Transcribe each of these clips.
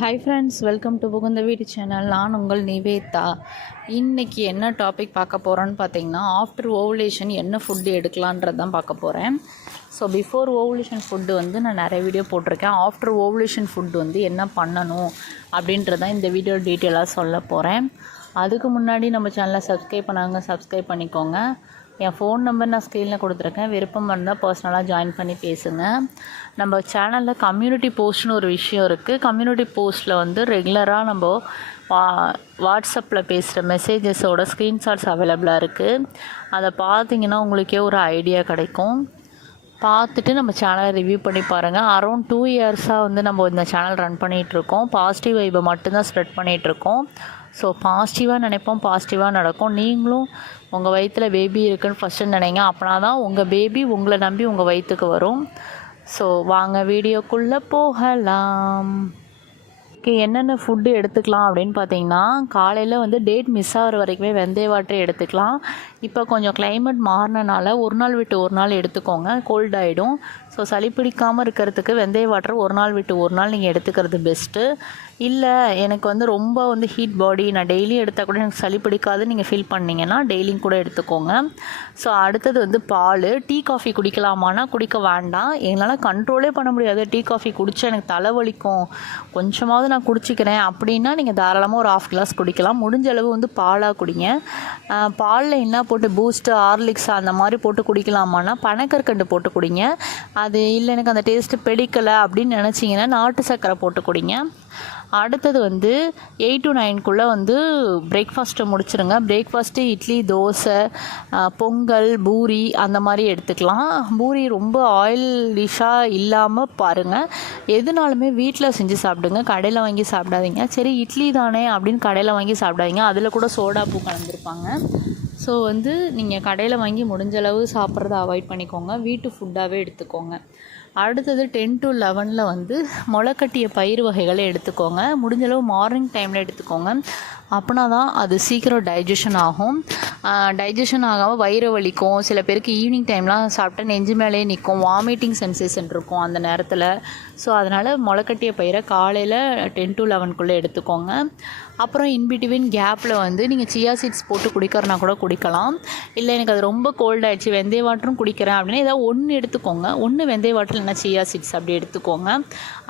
Hi friends welcome to புகுந்த வீடு channel நான் உங்கள் நிவேதா. இன்றைக்கி என்ன டாபிக் பார்க்க போகிறோன்னு பார்த்தீங்கன்னா ஆஃப்டர் ஓவுலேஷன் என்ன ஃபுட்டு எடுக்கலான்றது தான் பார்க்க போகிறேன் ஸோ பிஃபோர் ஓவுலேஷன் ஃபுட்டு வந்து நான் நிறைய வீடியோ போட்டிருக்கேன். ஆஃப்டர் ஓவுலேஷன் ஃபுட்டு வந்து என்ன பண்ணணும் அப்படின்றதான் இந்த வீடியோ டீட்டெயிலாக சொல்ல போகிறேன் அதுக்கு முன்னாடி நம்ம சேனலை சப்ஸ்கிரைப் பண்ணாங்க சப்ஸ்கிரைப் பண்ணிக்கோங்க. என் ஃபோன் நம்பர் நான் ஸ்க்ரீனில் கொடுத்துருக்கேன். விருப்பம் இருந்தால் பர்சனலாக ஜாயின் பண்ணி பேசுங்க. நம்ம சேனலில் கம்யூனிட்டி போஸ்ட்னு ஒரு விஷயம் இருக்குது கம்யூனிட்டி போஸ்ட்டில் வந்து ரெகுலராக நம்ம வா வாட்ஸ்அப்பில் பேசுகிற மெசேஜஸோட ஸ்க்ரீன்ஷாட்ஸ் அவைலபிளாக இருக்குது அதை பார்த்தீங்கன்னா உங்களுக்கே ஒரு ஐடியா கிடைக்கும். பார்த்துட்டு நம்ம சேனலை ரிவ்யூ பண்ணி பாருங்கள் அரௌண்ட் டூ இயர்ஸாக வந்து நம்ம இந்த சேனல் ரன் பண்ணிகிட்ருக்கோம் பாசிட்டிவ் வைபை மட்டும்தான் ஸ்ப்ரெட் பண்ணிகிட்ருக்கோம் ஸோ பாசிட்டிவாக நினைப்போம் பாசிட்டிவாக நடக்கும். நீங்களும் உங்கள் வயிற்றில் பேபி இருக்குன்னு ஃபஸ்ட்டு நினைங்க. அப்படின்னா தான் உங்கள் பேபி உங்களை நம்பி உங்கள் வயிற்றுக்கு வரும். ஸோ வாங்க வீடியோக்குள்ளே போகலாம். என்னென்ன ஃபுட்டு எடுத்துக்கலாம் அப்படின்னு பார்த்தீங்கன்னா காலையில் வந்து டேட் மிஸ் ஆகிற வரைக்குமே வெந்தய வாட்டர் எடுத்துக்கலாம். இப்போ கொஞ்சம் கிளைமேட் மாறினனால ஒரு நாள் விட்டு ஒரு நாள் எடுத்துக்கோங்க கோல்ட் ஆகிடும் ஸோ சளி பிடிக்காமல் இருக்கிறதுக்கு வெந்தய வாட்டர் ஒரு நாள் விட்டு ஒரு நாள் நீங்கள் எடுத்துக்கிறது பெஸ்ட்டு இல்லை எனக்கு வந்து ரொம்ப வந்து ஹீட் பாடி நான் டெய்லி எடுத்தால் கூட எனக்கு சளி பிடிக்காது நீங்கள் ஃபீல் பண்ணிங்கன்னா டெய்லியும் கூட எடுத்துக்கோங்க. ஸோ அடுத்தது வந்து பால். டீ காஃபி குடிக்கலாமான்னா குடிக்க வேண்டாம். எங்களால் கண்ட்ரோலே பண்ண முடியாது. டீ காஃபி குடித்தா எனக்கு தலைவலிக்கும் கொஞ்சமாவது நான் குடிச்சிக்கிறேன் அப்படின்னா நீங்கள் தாராளமாக ஒரு ஆஃப் கிளாஸ் குடிக்கலாம். முடிஞ்ச அளவு வந்து பாலாக குடிங்க. பாலில் என்ன போட்டு பூஸ்ட்டு ஹார்லிக்ஸ் அந்த மாதிரி போட்டு குடிக்கலாமான்னா பனக்கற்கண்டு போட்டு குடிங்க. அது இல்லை எனக்கு அந்த டேஸ்ட்டு பிடிக்கலை அப்படின்னு நினச்சிங்கன்னா நாட்டு சர்க்கரை போட்டு குடிங்க. அடுத்தது வந்து எயிட் டு நைன்குள்ளே வந்து பிரேக்ஃபாஸ்ட்டை முடிச்சிருங்க. பிரேக்ஃபாஸ்ட்டு இட்லி தோசை பொங்கல் பூரி அந்த மாதிரி எடுத்துக்கலாம். பூரி ரொம்ப ஆயில் டிஷ்ஷாக இல்லாமல் பாருங்கள் எதுனாலுமே வீட்டில் செஞ்சு சாப்பிடுங்க. கடையில் வாங்கி சாப்பிடாதீங்க. சரி இட்லி தானே அப்படின்னு கடையில் வாங்கி சாப்பிடாதீங்க. அதில் கூட சோடா பூ கலந்துருப்பாங்க. ஸோ வந்து நீங்கள் கடையில் வாங்கி முடிஞ்சளவு சாப்பிட்றத அவாய்ட் பண்ணிக்கோங்க. வீட்டு ஃபுட்டாகவே எடுத்துக்கோங்க. அடுத்தது டென் டு லெவனில் வந்து முளைக்கட்டிய பயிர் வகைகளை எடுத்துக்கோங்க. முடிஞ்சளவு மார்னிங் டைமில் எடுத்துக்கோங்க. அப்படின்னா தான் அது சீக்கிரம் டைஜஷன் ஆகும். டைஜஷன் ஆகாமல் வயிறு வலிக்கும். சில பேருக்கு ஈவினிங் டைம்லாம் சாப்பிட்டா நெஞ்சு மேலேயே நிற்கும் வாமிட்டிங் சென்சேஷன் இருக்கும் அந்த நேரத்தில். ஸோ அதனால் முளைக்கட்டிய பயிரை காலையில் டென் டு லெவனுக்குள்ளே எடுத்துக்கோங்க. அப்புறம் இன்பிட்வீன் கேப்பில் வந்து நீங்கள் சியா சீட்ஸ் போட்டு குடிக்கிறனா கூட குடிக்கலாம். இல்லை எனக்கு அது ரொம்ப கோல்டாகிடுச்சு வெந்தய வாட்டரும் குடிக்கிறேன் அப்படின்னா ஏதாவது ஒன்று எடுத்துக்கோங்க. ஒன்று வெந்தய வாட்டர் இல்லைன்னா சியா சீட்ஸ் அப்படி எடுத்துக்கோங்க.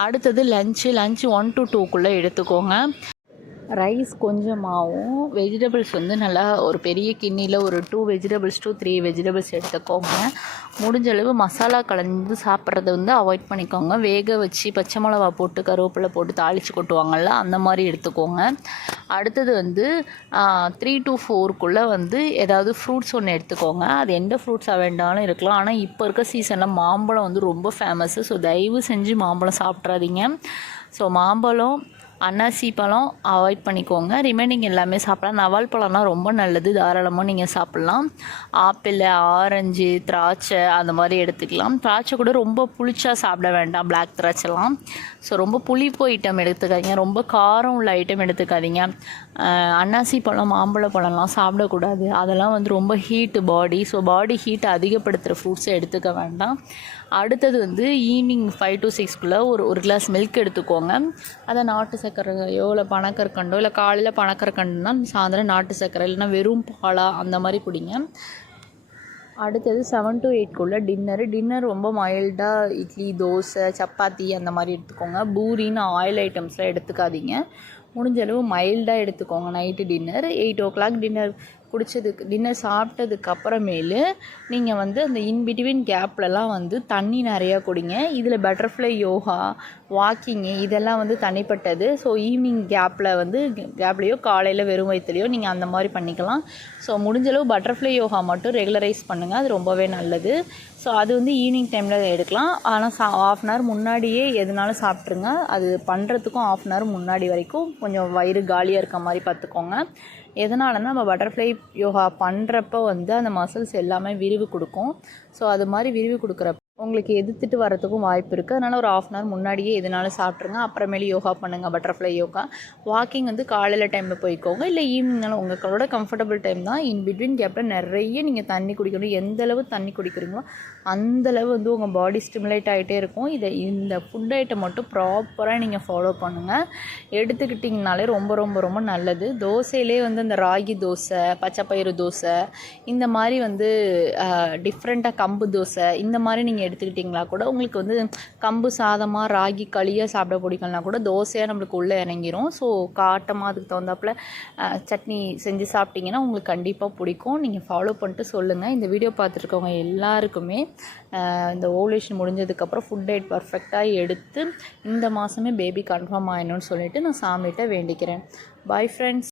அடுத்தது லஞ்சு லஞ்சு ஒன் டு டூக்குள்ளே எடுத்துக்கோங்க. ரைஸ் கொஞ்சமாகவும் வெஜிடபிள்ஸ் வந்து நல்லா ஒரு பெரிய கிண்ணியில் ஒரு two vegetables two three vegetables எடுத்துக்கோங்க. முடிஞ்ச அளவு மசாலா கலந்து சாப்பிட்றத வந்து அவாய்ட் பண்ணிக்கோங்க. வேக வச்சு பச்சை மிளகா போட்டு கருவேப்பிலை போட்டு தாளித்து கொட்டுவாங்கள்ல அந்த மாதிரி எடுத்துக்கோங்க. அடுத்தது வந்து த்ரீ டு ஃபோருக்குள்ளே வந்து ஏதாவது ஃப்ரூட்ஸ் ஒன்று எடுத்துக்கோங்க. அது எந்த ஃப்ரூட்ஸாக வேண்டாலும் இருக்கலாம். ஆனால் இப்போ இருக்க சீசனில் மாம்பழம் வந்து ரொம்ப ஃபேமஸ்ஸு ஸோ தயவு செஞ்சு மாம்பழம் சாப்பிட்றாதீங்க. ஸோ மாம்பழம் அன்னாசி பழம் அவாய்ட் பண்ணிக்கோங்க. ரிமைனிங் எல்லாமே சாப்பிடலாம். நவால் பழம்னா ரொம்ப நல்லது. தாராளமாக நீங்கள் சாப்பிட்லாம். ஆப்பிள் ஆரஞ்சு திராட்சை அந்த மாதிரி எடுத்துக்கலாம். திராட்சை கூட ரொம்ப புளிச்சா சாப்பிட வேண்டாம். பிளாக் திராட்சைலாம். ஸோ ரொம்ப புளிப்பு ஐட்டம் எடுத்துக்காதீங்க. ரொம்ப காரம் உள்ள ஐட்டம் எடுத்துக்காதீங்க. அன்னாசி பழம் மாம்பழ பழம்லாம் சாப்பிடக்கூடாது. அதெல்லாம் வந்து ரொம்ப ஹீட்டு பாடி ஸோ பாடி ஹீட்டை அதிகப்படுத்துகிற ஃப்ரூட்ஸை எடுத்துக்க வேண்டாம். அடுத்தது வந்து ஈவினிங் ஃபைவ் டு சிக்ஸ்க்குள்ளே ஒரு ஒரு கிளாஸ் மில்க் எடுத்துக்கோங்க. அதை நாட்டு சர்க்கரையோ இல்லை பனக்கற்கண்டோ இல்லை காலையில் பனக்கற்கண்டுனா சாயந்தரம் நாட்டு சர்க்கரை இல்லைன்னா வெறும் பாலா அந்த மாதிரி குடிங்க. அடுத்தது செவன் டு எயிட்குள்ளே டின்னரு டின்னர் ரொம்ப மைல்டாக இட்லி தோசை சப்பாத்தி அந்த மாதிரி எடுத்துக்கோங்க. பூரின்னு ஆயில் ஐட்டம்ஸ்லாம் எடுத்துக்காதீங்க. முடிஞ்சளவு மைல்டாக எடுத்துக்கோங்க. Night dinner eight o'clock dinner குடிச்சதுக்கு dinner சாப்பிட்டதுக்கு அப்புறமேலு நீங்கள் வந்து அந்த இன்பிட்வீன் கேப்லலாம் வந்து தண்ணி நிறையா குடிங்க. இதில் பட்டர்ஃப்ளை யோகா வாக்கிங்கு இதெல்லாம் வந்து தனிப்பட்டது. ஸோ ஈவினிங் கேப்பில் வந்து கேப்லேயோ காலையில் வெறும் வயிற்றுலையோ நீங்கள் அந்த மாதிரி பண்ணிக்கலாம். ஸோ முடிஞ்சளவு பட்டர்ஃப்ளை யோகா மட்டும் ரெகுலரைஸ் பண்ணுங்கள் அது ரொம்பவே நல்லது. ஸோ அது வந்து ஈவினிங் டைமில் எடுக்கலாம். ஆனால் சா ஆஃப் அன் ஹவர் முன்னாடியே எதுனாலும் சாப்பிட்ருங்க அது பண்ணுறதுக்கும் ஆஃப் அன் ஹவர் முன்னாடி வரைக்கும் கொஞ்சம் வயிறு காலியாக இருக்க மாதிரி பார்த்துக்கோங்க எதனாலன்னா நம்ம பட்டர்ஃப்ளை யோகா பண்ணுறப்ப வந்து அந்த மசில்ஸ் எல்லாமே விரிவு கொடுக்கும். ஸோ அது மாதிரி விரிவு கொடுக்குறப்ப உங்களுக்கு எதிர்த்துட்டு வரத்துக்கும் வாய்ப்பு இருக்குது அதனால் ஒரு ஆஃப் அன் ஹவர் முன்னாடியே எதுனாலும் சாப்பிட்ருங்க அப்புறமேலி யோகா பண்ணுங்கள் பட்டர்ஃப்ளை யோகா. வாக்கிங் வந்து காலையில் டைமில் போய்க்கோங்க. இல்லை ஈவினிங்னாலும் உங்களோட கம்ஃபர்டபுள் டைம் தான். இன் பிட்வீன் கேப்பில் நிறைய நீங்கள் தண்ணி குடிக்கணும். எந்த அளவு தண்ணி குடிக்கிறீங்களோ அந்தளவு வந்து உங்கள் பாடி ஸ்டிமுலேட் ஆகிட்டே இருக்கும். இதை இந்த ஃபுட் ஐட்டம் மட்டும் ப்ராப்பராக நீங்கள் ஃபாலோ பண்ணுங்கள் எடுத்துக்கிட்டிங்கனாலே ரொம்ப ரொம்ப ரொம்ப நல்லது. தோசையிலே வந்து இந்த ராகி தோசை பச்சைப்பயிறு தோசை இந்த மாதிரி வந்து டிஃப்ரெண்ட்டாக கம்பு தோசை இந்த மாதிரி நீங்கள் எடுத்துக்கிட்டிங்களா கூட உங்களுக்கு வந்து கம்பு சாதமாக ராகி களியாக சாப்பிட பிடிக்கலனா கூட தோசையாக நம்மளுக்கு உள்ளே இறங்கிரும். ஸோ காட்டமாக அதுக்கு தகுந்தாப்புல சட்னி செஞ்சு சாப்பிட்டீங்கன்னா உங்களுக்கு கண்டிப்பாக பிடிக்கும். நீங்கள் ஃபாலோ பண்ணிட்டு சொல்லுங்கள் இந்த வீடியோ பார்த்துருக்கவங்க எல்லாருக்குமே இந்த ஓவலேஷன் முடிஞ்சதுக்கப்புறம் ஃபுட் டயட் பர்ஃபெக்டாக எடுத்து இந்த மாதமே பேபி கன்ஃபார்ம் ஆயிடணும்னு சொல்லிட்டு நான் சாமிகிட்ட வேண்டிக்கிறேன். Bye friends